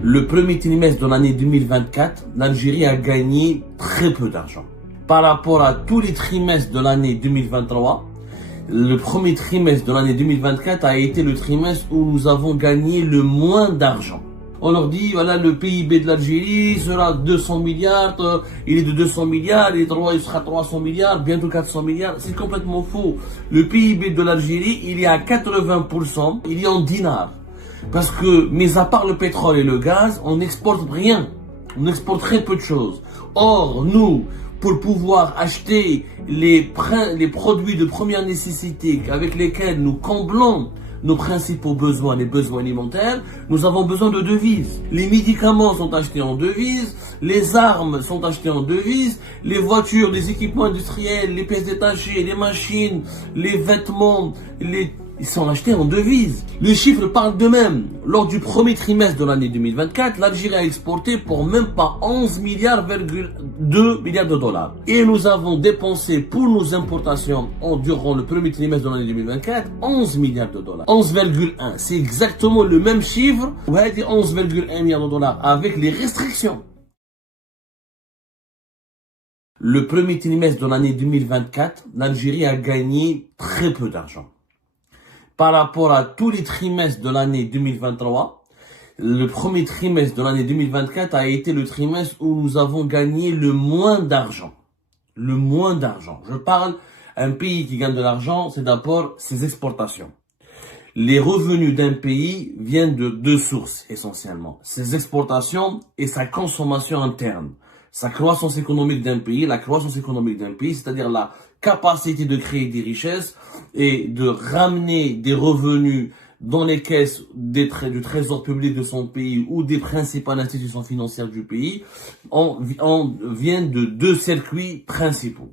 Le premier trimestre de l'année 2024, l'Algérie a gagné très peu d'argent. Par rapport à tous les trimestres de l'année 2023, le premier trimestre de l'année 2024 a été le trimestre où nous avons gagné le moins d'argent. On leur dit, voilà, le PIB de l'Algérie sera 200 milliards, il est de 200 milliards, il sera 300 milliards, bientôt 400 milliards. C'est complètement faux. Le PIB de l'Algérie, il est à 80%, il est en dinars. Parce que, mis à part le pétrole et le gaz, on n'exporte rien. On exporte très peu de choses. Or, nous, pour pouvoir acheter les produits de première nécessité avec lesquels nous comblons nos principaux besoins, les besoins alimentaires, nous avons besoin de devises. Les médicaments sont achetés en devises, les armes sont achetées en devises, les voitures, les équipements industriels, les pièces détachées, les machines, les vêtements, ils sont achetés en devises. Les chiffres parlent d'eux-mêmes. Lors du premier trimestre de l'année 2024, l'Algérie a exporté pour même pas 11 milliards,2 milliards de dollars. Et nous avons dépensé pour nos importations durant le premier trimestre de l'année 2024 11 milliards de dollars. 11,1. C'est exactement le même chiffre. Ouais, 11,1 milliards de dollars avec les restrictions. Le premier trimestre de l'année 2024, l'Algérie a gagné très peu d'argent. Par rapport à tous les trimestres de l'année 2023, le premier trimestre de l'année 2024 a été le trimestre où nous avons gagné le moins d'argent. Le moins d'argent. Je parle, un pays qui gagne de l'argent, c'est d'abord ses exportations. Les revenus d'un pays viennent de deux sources essentiellement. Ses exportations et sa consommation interne. Sa croissance économique d'un pays, la croissance économique d'un pays, c'est-à-dire la capacité de créer des richesses et de ramener des revenus dans les caisses du trésor public de son pays ou des principales institutions financières du pays, viennent de deux circuits principaux.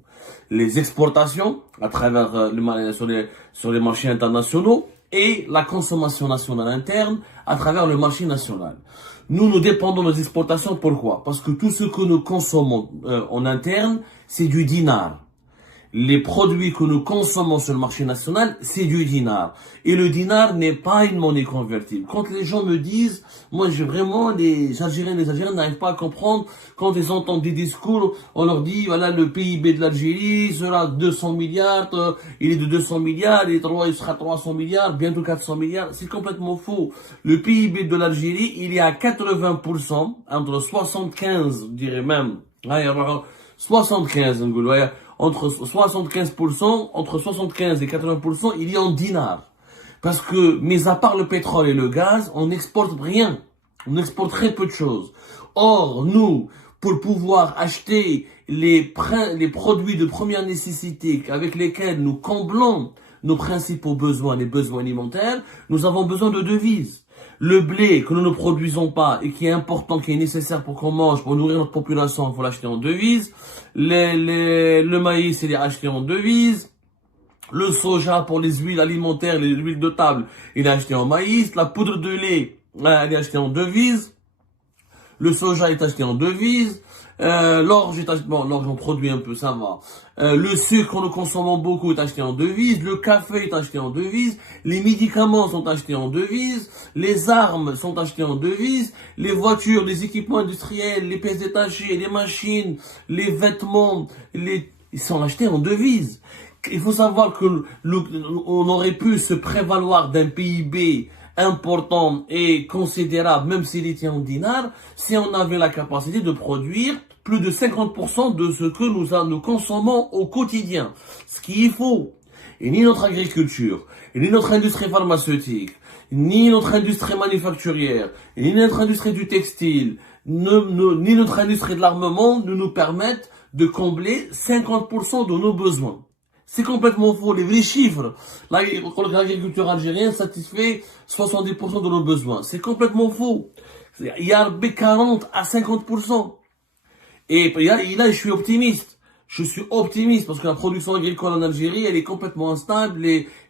Les exportations à travers sur les marchés internationaux et la consommation nationale interne à travers le marché national. Nous dépendons de nos exportations. Pourquoi? Parce que tout ce que nous consommons en interne, c'est du dinar. Les produits que nous consommons sur le marché national, c'est du dinar. Et le dinar n'est pas une monnaie convertible. Quand les gens me disent, moi j'ai vraiment, les Algériens n'arrivent pas à comprendre, quand ils entendent des discours, on leur dit, voilà, le PIB de l'Algérie sera 200 milliards, il est de 200 milliards, il sera 300 milliards, bientôt 400 milliards. C'est complètement faux. Le PIB de l'Algérie, il est à 80%, entre 75, je dirais même, 75, entre 75%, entre 75 et 80%, il est en dinars. Parce que, mis à part le pétrole et le gaz, on n'exporte rien. On exporte très peu de choses. Or, nous, pour pouvoir acheter les produits de première nécessité avec lesquels nous comblons nos principaux besoins, les besoins alimentaires, nous avons besoin de devises. Le blé que nous ne produisons pas et qui est important, qui est nécessaire pour qu'on mange, pour nourrir notre population, il faut l'acheter en devises. Le maïs, il est acheté en devises. Le soja pour les huiles alimentaires, les huiles de table, il est acheté en maïs. La poudre de lait, elle est achetée en devises. Le soja est acheté en devises. L'orge est acheté, bon, l'orge on produit un peu, ça va. Le sucre que nous consommons beaucoup est acheté en devises. Le café est acheté en devises. Les médicaments sont achetés en devises. Les armes sont achetées en devises. Les voitures, les équipements industriels, les pièces détachées, les machines, les vêtements, ils sont achetés en devises. Il faut savoir que on aurait pu se prévaloir d'un PIB important et considérable, même s'il était en dinars, si on avait la capacité de produire plus de 50% de ce que nous consommons au quotidien. Ce qui est faux. Et ni notre agriculture, ni notre industrie pharmaceutique, ni notre industrie manufacturière, ni notre industrie du textile, ni notre industrie de l'armement ne nous permettent de combler 50% de nos besoins. C'est complètement faux. Les vrais chiffres, l'agriculture algérienne satisfait 70% de nos besoins. C'est complètement faux. Il y a 40 à 50%. Et là, je suis optimiste. Je suis optimiste parce que la production agricole en Algérie, elle est complètement instable.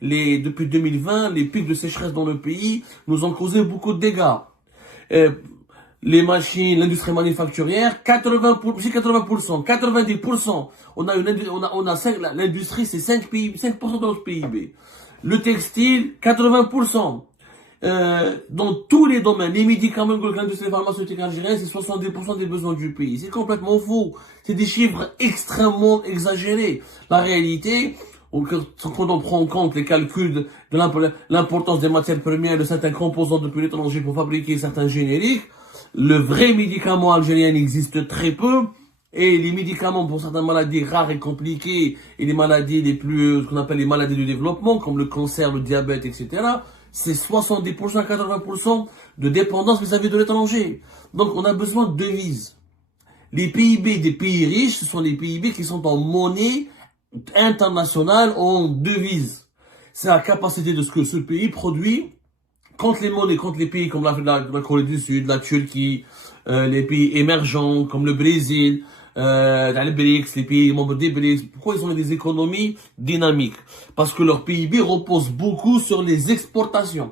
Depuis 2020, les pics de sécheresse dans le pays nous ont causé beaucoup de dégâts. Les machines, l'industrie manufacturière, 80%, 90%. L'industrie, c'est 5% de notre PIB. Le textile, 80%. dans tous les domaines. Les médicaments que l'industrie pharmaceutique algérienne, c'est 70% des besoins du pays. C'est complètement faux. C'est des chiffres extrêmement exagérés. La réalité, quand on prend en compte les calculs de l'importance des matières premières, de certains composants depuis l'étranger pour fabriquer certains génériques, le vrai médicament algérien existe très peu. Et les médicaments pour certaines maladies rares et compliquées, et les maladies les plus, ce qu'on appelle les maladies du développement, comme le cancer, le diabète, etc., c'est 70% à 80% de dépendance vis-à-vis de l'étranger. Donc on a besoin de devises. Les PIB des pays riches, ce sont les PIB qui sont en monnaie internationale, en devises. C'est la capacité de ce que ce pays produit contre les monnaies, contre les pays comme la Corée du Sud, la Turquie, les pays émergents comme le Brésil, les BRICS, les pays membres des BRICS. Pourquoi ils ont des économies dynamiques? Parce que leur PIB repose beaucoup sur les exportations.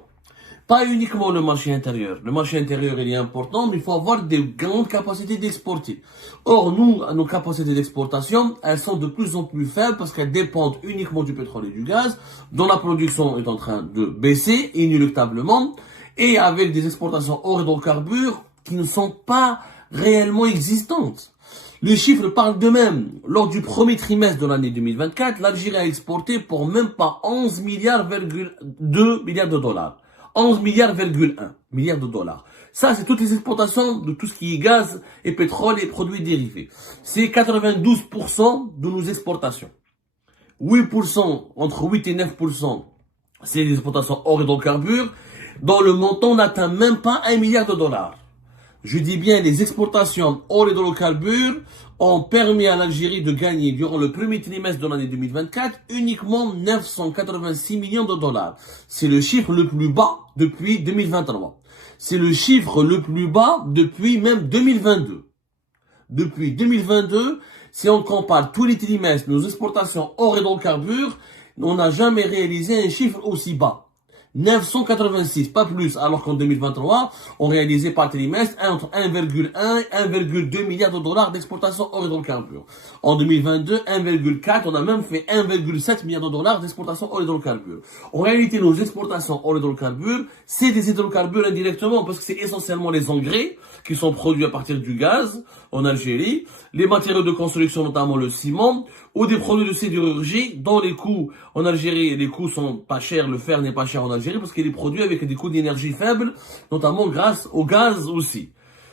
Pas uniquement le marché intérieur. Le marché intérieur, il est important, mais il faut avoir des grandes capacités d'exporter. Or, nous, nos capacités d'exportation, elles sont de plus en plus faibles parce qu'elles dépendent uniquement du pétrole et du gaz, dont la production est en train de baisser inéluctablement, et avec des exportations hors hydrocarbures qui ne sont pas réellement existantes. Les chiffres parlent d'eux-mêmes. Lors du premier trimestre de l'année 2024, l'Algérie a exporté pour même pas 11 milliards,2 milliards de dollars. 11 milliards,1 milliards de dollars. Ça, c'est toutes les exportations de tout ce qui est gaz et pétrole et produits dérivés. C'est 92% de nos exportations. 8%, entre 8 et 9%, c'est les exportations hors hydrocarbures, dont le montant n'atteint même pas 1 milliard de dollars. Je dis bien, les exportations hors hydrocarbures ont permis à l'Algérie de gagner durant le premier trimestre de l'année 2024 uniquement 986 millions de dollars. C'est le chiffre le plus bas depuis 2023. C'est le chiffre le plus bas depuis même 2022. Depuis 2022, si on compare tous les trimestres, nos exportations hors hydrocarbures, on n'a jamais réalisé un chiffre aussi bas. 986, pas plus, alors qu'en 2023, on réalisait par trimestre entre 1,1 et 1,2 milliards de dollars d'exportation hors hydrocarbures. En 2022, 1,4, on a même fait 1,7 milliard de dollars d'exportation hors hydrocarbures. En réalité, nos exportations hors hydrocarbures, c'est des hydrocarbures indirectement, parce que c'est essentiellement les engrais qui sont produits à partir du gaz en Algérie, les matériaux de construction, notamment le ciment, ou des produits de sidérurgie dont les coûts en Algérie, les coûts sont pas chers, le fer n'est pas cher en Algérie parce qu'il est produit avec des coûts d'énergie faibles, notamment grâce au gaz aussi.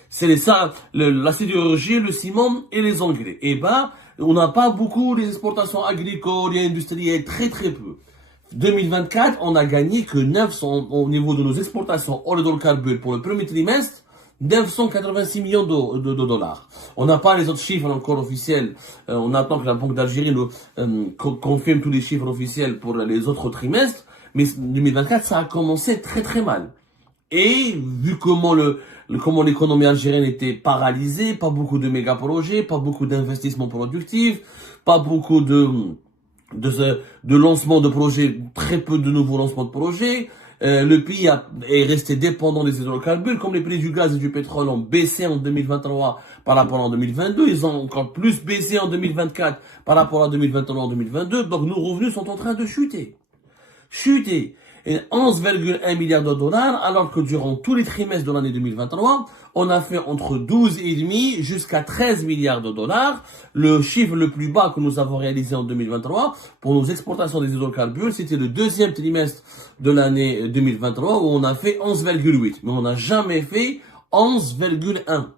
C'est ça, la sidérurgie, le ciment et les engrais. Et on n'a pas beaucoup des exportations agricoles et industrielles, très peu. 2024, on a gagné que 900 au niveau de nos exportations hors hydrocarbures pour le premier trimestre, 986 millions de dollars. On n'a pas les autres chiffres encore officiels. On attend que la Banque d'Algérie nous confirme tous les chiffres officiels pour les autres trimestres. Mais 2024, ça a commencé très mal. Et vu comment l'économie algérienne était paralysée, pas beaucoup de méga projets, pas beaucoup d'investissements productifs, pas beaucoup de lancements de projets, très peu de nouveaux lancements de projets. Le pays est resté dépendant des hydrocarbures. Comme les prix du gaz et du pétrole ont baissé en 2023 par rapport à 2022, ils ont encore plus baissé en 2024 par rapport à 2023 en 2022. Donc nos revenus sont en train de chuter. Et 11,1 milliards de dollars, alors que durant tous les trimestres de l'année 2023, on a fait entre 12,5 jusqu'à 13 milliards de dollars. Le chiffre le plus bas que nous avons réalisé en 2023 pour nos exportations des hydrocarbures, c'était le deuxième trimestre de l'année 2023 où on a fait 11,8. Mais on n'a jamais fait 11,1.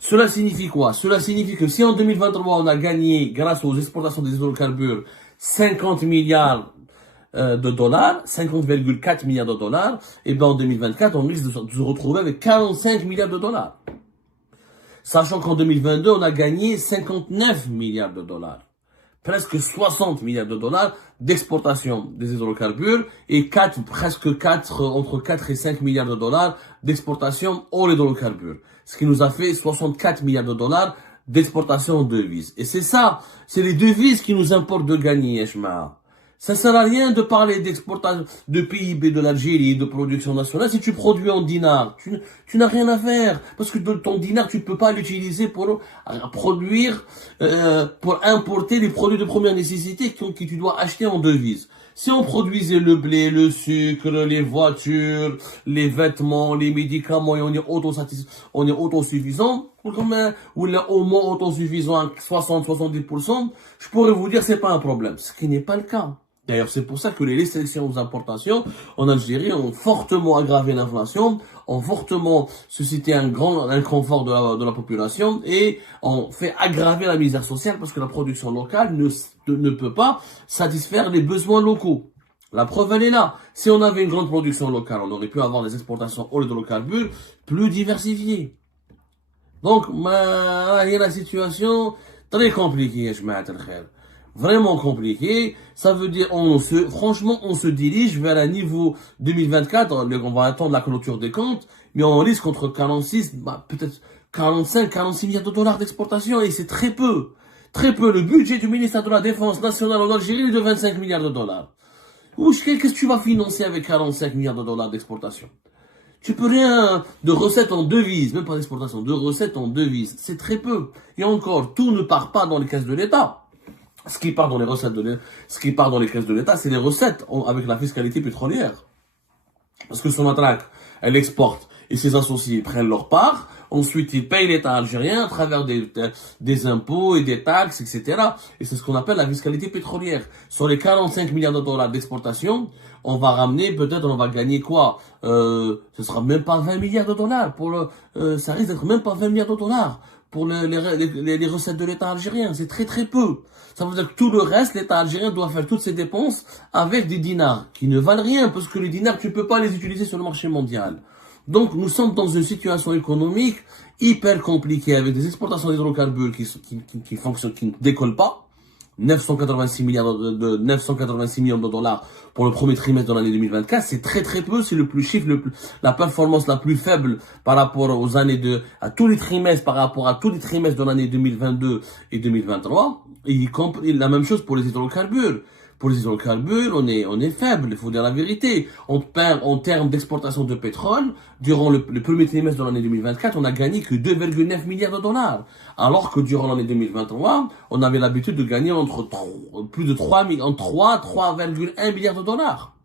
Cela signifie quoi? Cela signifie que si en 2023 on a gagné, grâce aux exportations des hydrocarbures, 50 milliards de dollars, 50,4 milliards de dollars, et bien en 2024, on risque de se retrouver avec 45 milliards de dollars. Sachant qu'en 2022, on a gagné 59 milliards de dollars. Presque 60 milliards de dollars d'exportation des hydrocarbures et entre 4 et 5 milliards de dollars d'exportation hors hydrocarbures. Ce qui nous a fait 64 milliards de dollars d'exportation en devises. Et c'est ça, c'est les devises qui nous importent de gagner, Eshma. Ça sert à rien de parler d'exportation, de PIB de l'Algérie, de production nationale. Si tu produis en dinars, tu n'as rien à faire. Parce que ton dinar, tu ne peux pas l'utiliser pour produire, pour importer les produits de première nécessité que tu dois acheter en devise. Si on produisait le blé, le sucre, les voitures, les vêtements, les médicaments, et on est autosuffisant, ou là, au moins autosuffisant à 60-70%, je pourrais vous dire c'est pas un problème. Ce qui n'est pas le cas. D'ailleurs, c'est pour ça que les restrictions aux importations en Algérie ont fortement aggravé l'inflation, ont fortement suscité un grand inconfort de la population et ont fait aggraver la misère sociale parce que la production locale ne peut pas satisfaire les besoins locaux. La preuve, elle est là. Si on avait une grande production locale, on aurait pu avoir des exportations hydrocarbures plus diversifiées. Donc, il y a la situation très compliquée, je m'attends. Vraiment compliqué. Ça veut dire, franchement, on se dirige vers un niveau 2024. On va attendre la clôture des comptes, mais on risque entre 46, peut-être 45, 46 milliards de dollars d'exportation et c'est très peu. Très peu. Le budget du ministère de la Défense nationale en Algérie est de 25 milliards de dollars. Qu'est-ce que tu vas financer avec 45 milliards de dollars d'exportation? Tu peux rien de recettes en devises, même pas d'exportation, de recettes en devises. C'est très peu. Et encore, tout ne part pas dans les caisses de l'État. Ce qui part dans les recettes ce qui part dans les caisses de l'État, c'est les recettes avec la fiscalité pétrolière. Parce que Sonatrach, elle exporte et ses associés prennent leur part. Ensuite, ils payent l'État algérien à travers des impôts et des taxes, etc. Et c'est ce qu'on appelle la fiscalité pétrolière. Sur les 45 milliards de dollars d'exportation, on va ramener, peut-être, on va gagner quoi? Ce sera même pas 20 milliards de dollars ça risque d'être même pas 20 milliards de dollars pour les recettes de l'État algérien. C'est très très peu. Ça veut dire que tout le reste, l'État algérien doit faire toutes ses dépenses avec des dinars qui ne valent rien parce que les dinars, tu peux pas les utiliser sur le marché mondial. Donc, nous sommes dans une situation économique hyper compliquée avec des exportations d'hydrocarbures qui fonctionnent, qui ne décollent pas. 986 millions de dollars pour le premier trimestre de l'année 2024, c'est très très peu, c'est la performance la plus faible par rapport aux à tous les trimestres, par rapport à tous les trimestres de l'année 2022 et 2023. Et la même chose pour les hydrocarbures. Pour les hydrocarbures, on est faible, il faut dire la vérité. On perd en termes d'exportation de pétrole. Durant le premier trimestre de l'année 2024, on n'a gagné que 2,9 milliards de dollars. Alors que durant l'année 2023, on avait l'habitude de gagner plus de 3,1 milliards de dollars.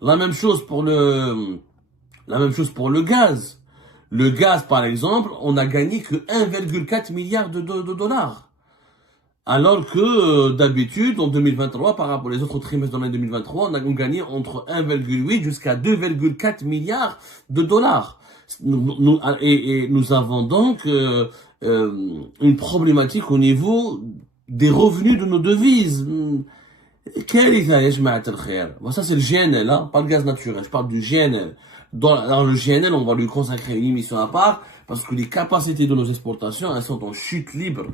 La même chose pour le gaz. Le gaz, par exemple, on a gagné que 1,4 milliard de dollars. Alors que d'habitude, en 2023, par rapport aux autres trimestres de l'année 2023, on a gagné entre 1,8 jusqu'à 2,4 milliards de dollars. Nous avons donc une problématique au niveau des revenus de nos devises. Ça, c'est le GNL, hein, pas le gaz naturel. Je parle du GNL. Dans le GNL, on va lui consacrer une émission à part parce que les capacités de nos exportations, elles sont en chute libre.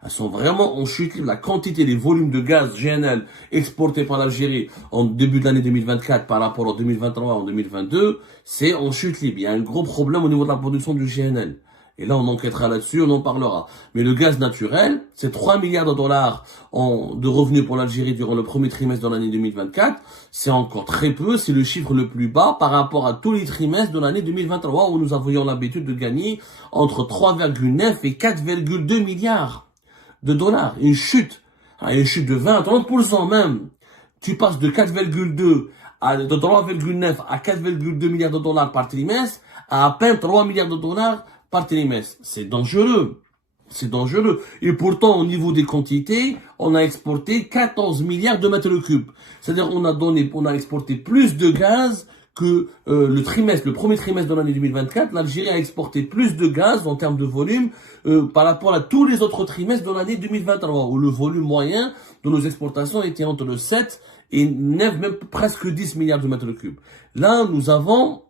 Elles sont vraiment en chute libre. La quantité, les volumes de gaz GNL exportés par l'Algérie en début de l'année 2024 par rapport en 2023 en 2022, c'est en chute libre. Il y a un gros problème au niveau de la production du GNL. Et là, on enquêtera là-dessus, on en parlera. Mais le gaz naturel, c'est 3 milliards de dollars de revenus pour l'Algérie durant le premier trimestre de l'année 2024. C'est encore très peu, c'est le chiffre le plus bas par rapport à tous les trimestres de l'année 2023 où nous avions l'habitude de gagner entre 3,9 et 4,2 milliards de dollars. Une chute de 20 à 30% même. Tu passes de 4,2 de 3,9 à 4,2 milliards de dollars par trimestre à peine 3 milliards de dollars par trimestre. C'est dangereux. C'est dangereux. Et pourtant, au niveau des quantités, on a exporté 14 milliards de mètres cubes. C'est-à-dire, on a exporté plus de gaz que le premier trimestre de l'année 2024, l'Algérie a exporté plus de gaz en termes de volume par rapport à tous les autres trimestres de l'année 2023, où le volume moyen de nos exportations était entre 7 et 9, même presque 10 milliards de mètres cubes. Là, nous avons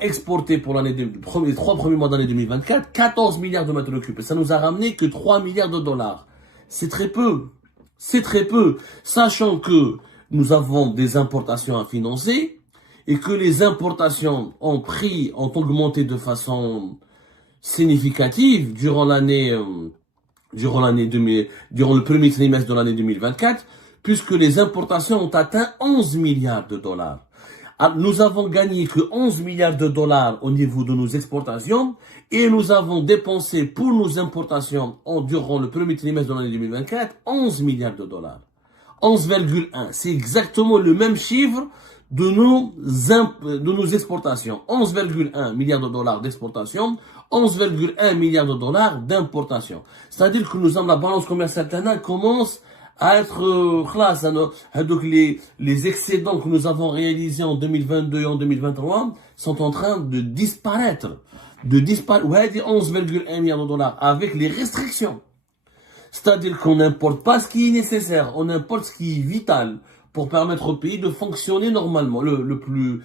exporté pour les 3 premiers mois de l'année 2024, 14 milliards de mètres cubes. Et ça nous a ramené que 3 milliards de dollars. C'est très peu. C'est très peu. Sachant que nous avons des importations à financer et que les importations ont augmenté de façon significative durant le premier trimestre de l'année 2024, puisque les importations ont atteint 11 milliards de dollars. Nous avons gagné que 11 milliards de dollars au niveau de nos exportations et nous avons dépensé pour nos importations durant le premier trimestre de l'année 2024 11 milliards de dollars. 11,1. C'est exactement le même chiffre de nos exportations. 11,1 milliards de dollars d'exportation, 11,1 milliards de dollars d'importation. C'est-à-dire que nous avons la balance commerciale commence à être classe. Donc les excédents que nous avons réalisés en 2022 et en 2023 sont en train de disparaître. Ouais, 11,1 milliards de dollars avec les restrictions. C'est-à-dire qu'on n'importe pas ce qui est nécessaire, on importe ce qui est vital pour permettre au pays de fonctionner normalement, le plus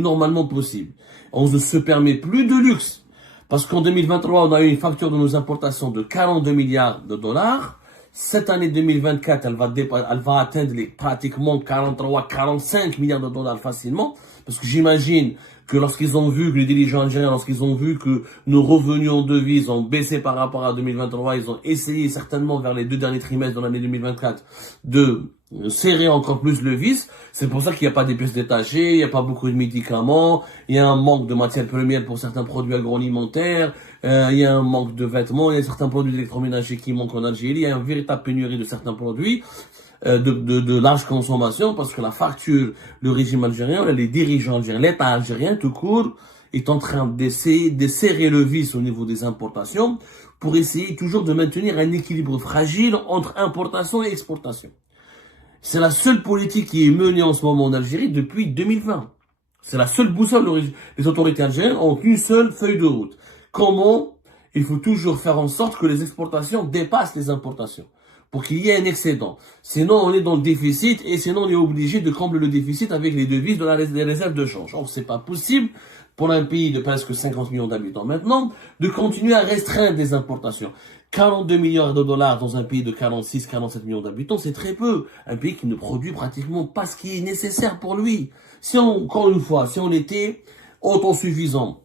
normalement possible. On ne se permet plus de luxe. Parce qu'en 2023, on a eu une facture de nos importations de 42 milliards de dollars. Cette année 2024, elle va atteindre pratiquement 43, 45 milliards de dollars facilement. Parce que j'imagine que lorsqu'ils ont vu, que les dirigeants algériens, lorsqu'ils ont vu que nos revenus en devises ont baissé par rapport à 2023, ils ont essayé certainement vers les 2 derniers trimestres de l'année 2024 de serrer encore plus le vis. C'est pour ça qu'il n'y a pas des pièces détachées, il n'y a pas beaucoup de médicaments, il y a un manque de matières premières pour certains produits agroalimentaires, il y a un manque de vêtements, il y a certains produits électroménagers qui manquent en Algérie, il y a une véritable pénurie de certains produits de large consommation parce que la facture, le régime algérien, les dirigeants algériens, l'État algérien tout court est en train d'essayer de serrer le vis au niveau des importations pour essayer toujours de maintenir un équilibre fragile entre importation et exportation. C'est la seule politique qui est menée en ce moment en Algérie depuis 2020. C'est la seule boussole. Les autorités algériennes ont une seule feuille de route. Comment? Il faut toujours faire en sorte que les exportations dépassent les importations pour qu'il y ait un excédent. Sinon, on est dans le déficit et sinon, on est obligé de combler le déficit avec les devises des réserves de change. Or, c'est pas possible pour un pays de presque 50 millions d'habitants maintenant de continuer à restreindre les importations. 42 milliards de dollars dans un pays de 46, 47 millions d'habitants, c'est très peu. Un pays qui ne produit pratiquement pas ce qui est nécessaire pour lui. Encore une fois, si on était autosuffisant,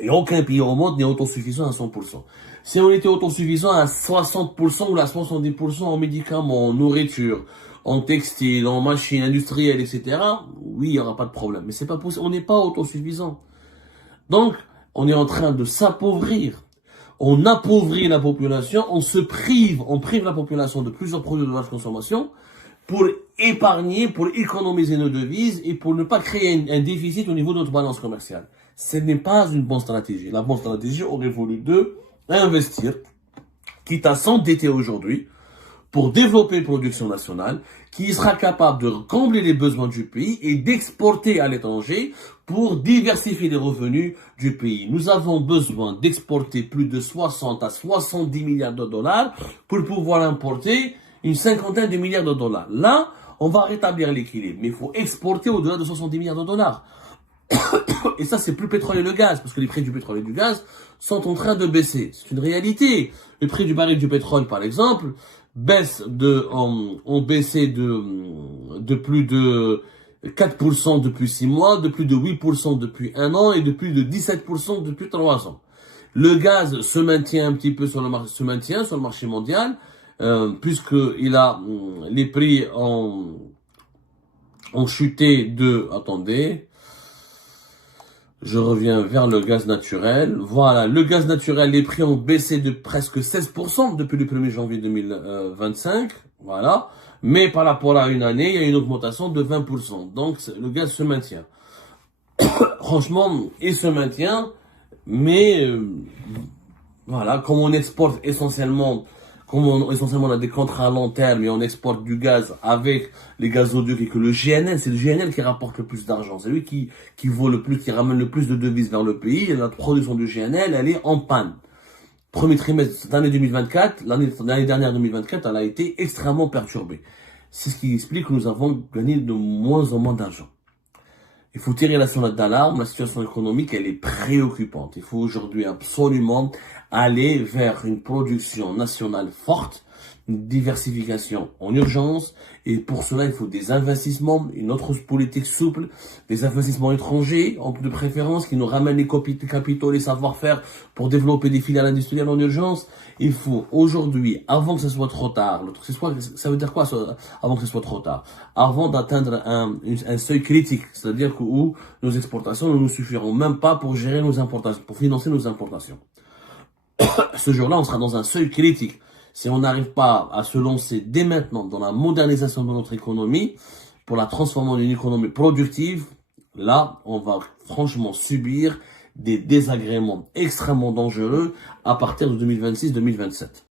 et aucun pays au monde n'est autosuffisant à 100%. Si on était autosuffisant à 60% ou à 70% en médicaments, en nourriture, en textile, en machines industrielles, etc., oui, il n'y aura pas de problème. Mais c'est pas possible, on n'est pas autosuffisant. Donc, on est en train de s'appauvrir. On appauvrit la population, on prive la population de plusieurs produits de large consommation pour épargner, pour économiser nos devises et pour ne pas créer un déficit au niveau de notre balance commerciale. Ce n'est pas une bonne stratégie. La bonne stratégie aurait voulu investir, quitte à s'endetter aujourd'hui, pour développer une production nationale qui sera capable de combler les besoins du pays et d'exporter à l'étranger pour diversifier les revenus du pays. Nous avons besoin d'exporter plus de 60 à 70 milliards de dollars pour pouvoir importer une cinquantaine de milliards de dollars. Là, on va rétablir l'équilibre, mais il faut exporter au-delà de 70 milliards de dollars. Et ça, c'est plus le pétrole et le gaz, parce que les prix du pétrole et du gaz sont en train de baisser. C'est une réalité. Le prix du baril du pétrole, par exemple, ont baissé de plus de 4% depuis 6 mois, de plus de 8% depuis 1 an et de plus de 17% depuis 3 ans. Le gaz se maintient un petit peu sur le marché mondial, puisque les prix ont chuté attendez, je reviens vers le gaz naturel. Voilà, le gaz naturel, les prix ont baissé de presque 16% depuis le 1er janvier 2025. Voilà. Mais par rapport à une année, il y a une augmentation de 20%. Donc, le gaz se maintient. Franchement, il se maintient. Mais, voilà, comme on exporte essentiellement, on a des contrats à long terme et on exporte du gaz avec les gazoducs et que le GNL, c'est le GNL qui rapporte le plus d'argent. C'est lui qui vaut le plus, qui ramène le plus de devises vers le pays. Et la production du GNL, elle est en panne. Premier trimestre de cette année 2024, l'année dernière 2024, elle a été extrêmement perturbée. C'est ce qui explique que nous avons gagné de moins en moins d'argent. Il faut tirer la sonnette d'alarme, la situation économique, elle est préoccupante. Il faut aujourd'hui absolument aller vers une production nationale forte, une diversification en urgence, et pour cela, il faut des investissements, une autre politique souple, des investissements étrangers, de préférence, qui nous ramènent les capitaux, les savoir-faire pour développer des filiales industrielles en urgence. Il faut aujourd'hui, avant que ce soit trop tard, ça veut dire quoi, avant que ce soit trop tard? Avant d'atteindre un seuil critique, c'est-à-dire où nos exportations ne nous suffiront même pas pour gérer nos importations, pour financer nos importations. Ce jour-là, on sera dans un seuil critique. si on n'arrive pas à se lancer dès maintenant dans la modernisation de notre économie, pour la transformer en une économie productive, là, on va franchement subir des désagréments extrêmement dangereux à partir de 2026-2027.